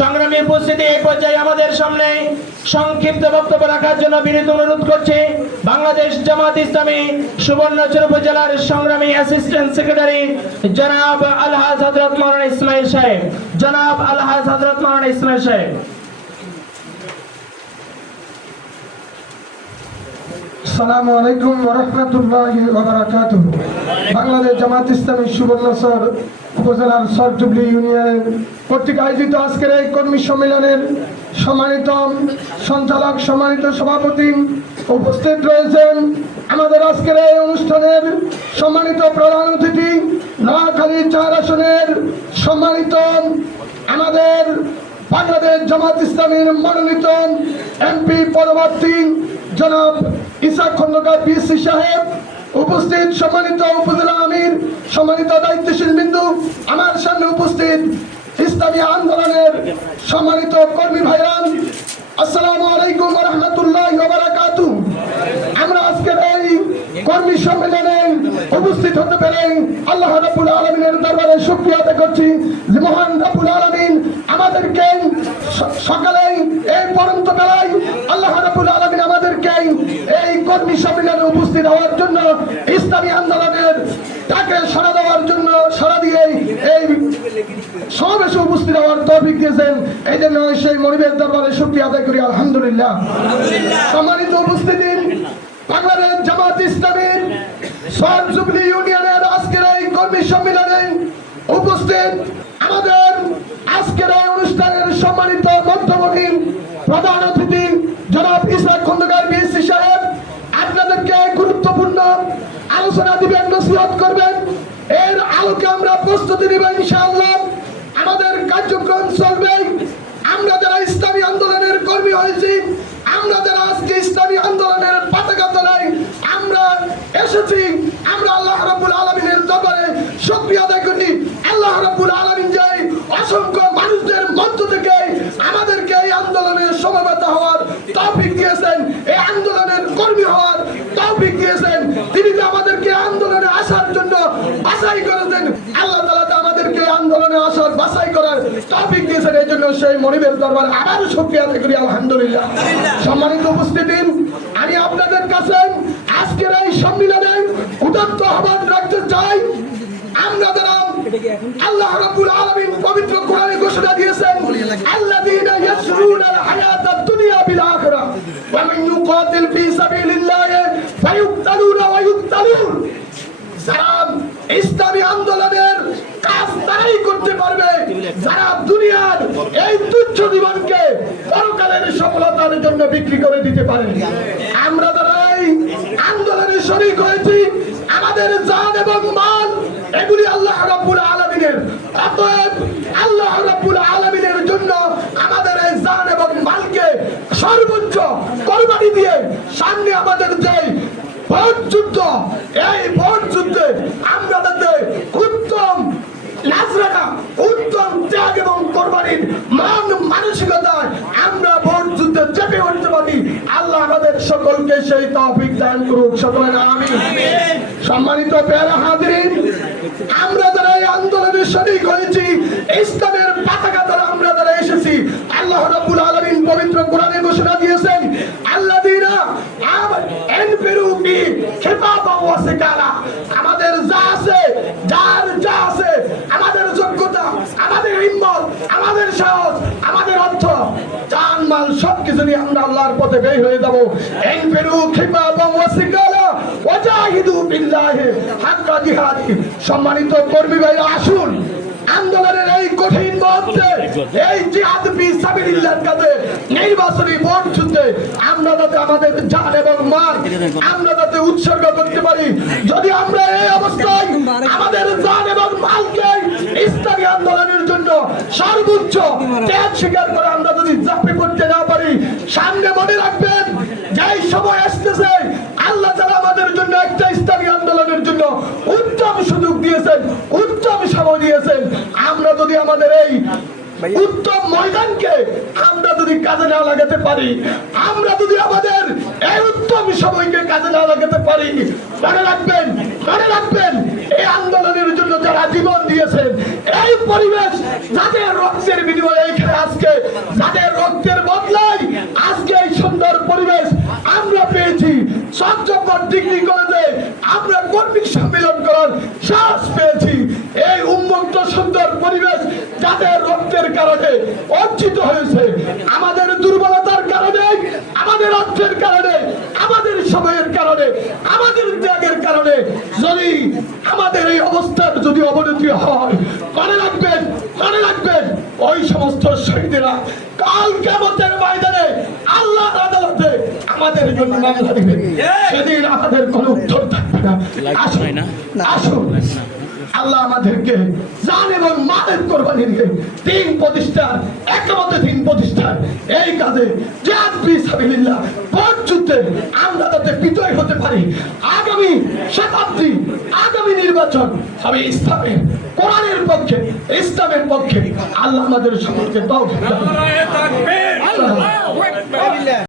সংগ্রামী উপস্থিতি এই পর্যায়ে আমাদের সামনে সংক্ষিপ্ত বক্তব্য রাখার জন্য বিনীত অনুরোধ করছে বাংলাদেশ জামাত ইসলামী সুবর্ণচর উপজেলার সংগ্রামী অ্যাসিস্ট্যান্ট সেক্রেটারি জনাব আলহাজ হযরত মাওলানা ইসমাইল সাহেব। জনাব আলহাজ হযরত মাওলানা ইসমাইল সাহেব। আসসালামু আলাইকুম ওয়া রাহমাতুল্লাহি ওয়া বারাকাতুহু। বাংলাদেশ জামাত ইসলামী সুবর্ণচর উপজেলার সরজুবলি ইউনিয়নের কর্তৃক আয়োজিত আজকের এই কর্মী সম্মেলনের সম্মানিত সঞ্চালক, সম্মানিত সভাপতি উপস্থিত রয়েছেন। আমাদের আজকের এই অনুষ্ঠানের সম্মানিত প্রধান অতিথি, নোয়াখালী 4 আসনের সম্মানিত আমাদের বাংলাদেশ জামাত ইসলামীর মনোনীত এমপি পদপ্রার্থী জনাব ইসাক খন্দকার পিএসসি সাহেব, উপস্থিত সম্মানিত উপজেলা আমির, সম্মানিত দায়িত্বশীল বিন্দু, আমার সামনে উপস্থিত ইসলামী আন্দোলনের সম্মানিত কর্মী ভাইরান, আসসালামু আলাইকুম ওয়া রাহমাতুল্লাহি ওয়া বারাকাতুহু। আমরা আজকের এই কর্মী সম্মেলনে উপস্থিত হতে পেরে আল্লাহ রাব্বুল আলামিনের দরবারে শুকরিয়া আদায় করছি যে মহান রাব্বুল আলামিন আমাদেরকে সকালে এই পরন্ত বেলায় আল্লাহ রাব্বুল আলামিন আমাদেরকে এই কর্মী সম্মেলনে উপস্থিত হওয়ার জন্য, ইসলামী আন্দোলনের তাকে সাড়া দেওয়ার জন্য, সাড়া দিয়ে এই সমাবেশে উপস্থিত হওয়ার তৌফিক দিয়েছেন। এই জন্য সেই মনিবের দরবারে শুকরিয়া আদায় করি, আলহামদুলিল্লাহ। সম্মানিত উপস্থিতি, বাংলাদেশ জামাত ইসলামীর সরজুবলি ইউনিয়নের আজকের এই কর্মী সম্মেলনে উপস্থিত আমাদের আজকের এই অনুষ্ঠানের সম্মানিত মধ্যমণি প্রধান অতিথি জনাব ইসাক খন্দকার পিএসসি সাহেব আপনাদেরকে গুরুত্বপূর্ণ আলোচনা দিবেন, নসিহত করবেন। এর আলোকে আমরা প্রস্তুতি নিব ইনশাআল্লাহ। আমাদের কার্যক্রম চলবে। আমরা যারা ইসলামী আন্দোলনের কর্মী হয়েছি, আমরা যারা আজকে ইসলামী আন্দোলনের পতাকা তলায় আমরা এসেছি, আমরা আল্লাহ রাব্বুল আলামিনের দরবারে শুকরিয়া আদায় করি। আল্লাহ রাব্বুল আলামিন যে অসংখ্য মানুষদের মধ্য থেকে আমাদেরকে এই আন্দোলনে সমবেত হওয়ার তৌফিক দিয়েছেন, এই আন্দোলনের কর্মী হওয়ার তৌফিক দিয়েছেন, তিনি যে আমাদেরকে আন্দোলনে আসার জন্য বাছাই করেছেন, আল্লাহ তাআলা আমাদেরকে আন্দোলনে আসার বাছাই করার তৌফিক দিয়েছেন। এই জন্য সেই মনিবের দরবারে আবারও শুকরিয়া আদায় করি, আলহামদুলিল্লাহ। সম্মানিত উপস্থিতি, আমি আপনাদের কাছে আজকের এই সম্মেলনে উদাত্ত আহ্বান রাখতে চাই। আমরা যারা আল্লাহ রাব্বুল আলামিন পবিত্র কোরআনে ঘোষণা দিয়েছেন, আল্লাযীনা ইয়াশরুনাল হায়াতাদ দুনিয়া বিল আখিরাহ ওয়া মান ইউকাতিল ফি সাবিলিল্লাহি ফায়ুকতালুনা ওয়া ইউকতালুন। যারা ইসলামী আন্দোলনের কাজ তারাই করতে পারবে যারা দুনিয়ার এই তুচ্ছ জীবনকে পরকালের সফলতার জন্য বিক্রি করে দিতে পারে। আমরা যারা এই আন্দোলনে শরীক হয়েছি, আমাদের জান এবং মাল এগুলি আল্লাহ রাব্বুল আলামিনের। অতএব আল্লাহ রাব্বুল আলামিনের জন্য আমাদের এই জান এবং মালকে সর্বোচ্চ কোরবানি দিয়ে সামনে আমাদের যে ভোট যুদ্ধ, এই ভোট যুদ্ধে আমরা যাতে উত্তম নাজরাকা, উত্তম ত্যাগ এবং কোরবানির মানসিকতায় আমরা ভোট যুদ্ধে চেপে উঠতে পারি, আল্লাহ আমাদের সকলকে সেই তৌফিক দান করুক, সকলের আমিন। সম্মানিত প্যারা হাজিরিন, আমরা যারা এই আন্দোলনে শরীক হয়েছি, ইসলামের পতাকা দ্বারা আমরা যারা এসেছি, আল্লাহ রাব্বুল আলামিন পবিত্র কোরআনে ঘোষণা দিয়েছেন, আল্লাযীনা আনফিরু ফি খিফাফা ওয়া সিকালা। আমাদের যা আছে, যার যা আছে, আমাদের যোগ্যতা, আমাদের হিম্মত, আমাদের সাহস, আমাদের অর্থ, জান মাল সবকিছু নিয়ে আমরা আল্লাহর পথে বের হয়ে যাব। আনফিরু খিফাফা ওয়া সিকালা ওয়াজাহিদু বিল্লাহি হাক্কা জিহাদি। সম্মানিত কর্মী ভাই, আসুন আন্দোলনের এই কঠিন মুহূর্তে এই জিহাদ ফি সাবিলিল্লাহর কাছে নির্বাচনী ভোট যুদ্ধে আমরা যাতে আমাদের জান এবং মাল আমরা যাতে উৎসর্গ করতে পারি। যদি আমরা এই অবস্থায় আমাদের জান এবং মালকে ইসলামী আন্দোলনের জন্য সর্বোচ্চ ত্যাগ স্বীকার করে আমরা যদি ঝাঁপিয়ে পড়তে না পারি, সামনে মনে রাখবেন যেই সময় আসতেছে আল্লাহ তাআলা আমাদের জন্য একটা ইসলামী আন্দোলনের জন্য উত্তম সুযোগ দিয়েছেন, উত্তম সময় দিয়েছেন। আমরা যদি আমাদের এই উত্তম ময়দানকে আমরা যদি কাজে না লাগাতে পারি, আমরা যদি আমাদের এই উত্তম সময়কে কাজে না লাগাতে পারি, মনে রাখবেন, মনে রাখবেন এই আন্দোলনের জন্য যারা জীবন দিয়েছেন, এই পরিবেশ যাদের রক্তের বিনিময়ে এখানে আজকে থেকে বঞ্চিত হয়েছে। আমাদের দুর্বলতার কারণে, আমাদের অর্থের কারণে, আমাদের সময়ের কারণে, আমাদের ত্যাগের কারণে যদি আমাদের এই অবস্থার যদি অবনতি হয়, মনে রাখবেন, মনে রাখবেন, ওই সমস্ত শহীদেরা কাল কিয়ামতের ময়দানে আল্লাহর আদালতে আমাদের জন্য মামলা দিবে। সেদিন আমাদের কোনো উত্তর থাকবে না। আসুন, আসুন, আল্লাহ আমাদেরকে জান এবং মালের কোরবানি দিয়ে দিন প্রতিষ্ঠার, একমতে দিন প্রতিষ্ঠার এই কাজে জিহাদ ফি সাবিলিল্লাহ যুদ্ধে আমরা যাতে বিজয় হতে পারি। আগামী শতাব্দী, আগামী নির্বাচন হবে ইসলামের, কোরআনের পক্ষে, ইসলামের পক্ষে। আল্লাহ আমাদের সকলকে তৌফিক দান করুন।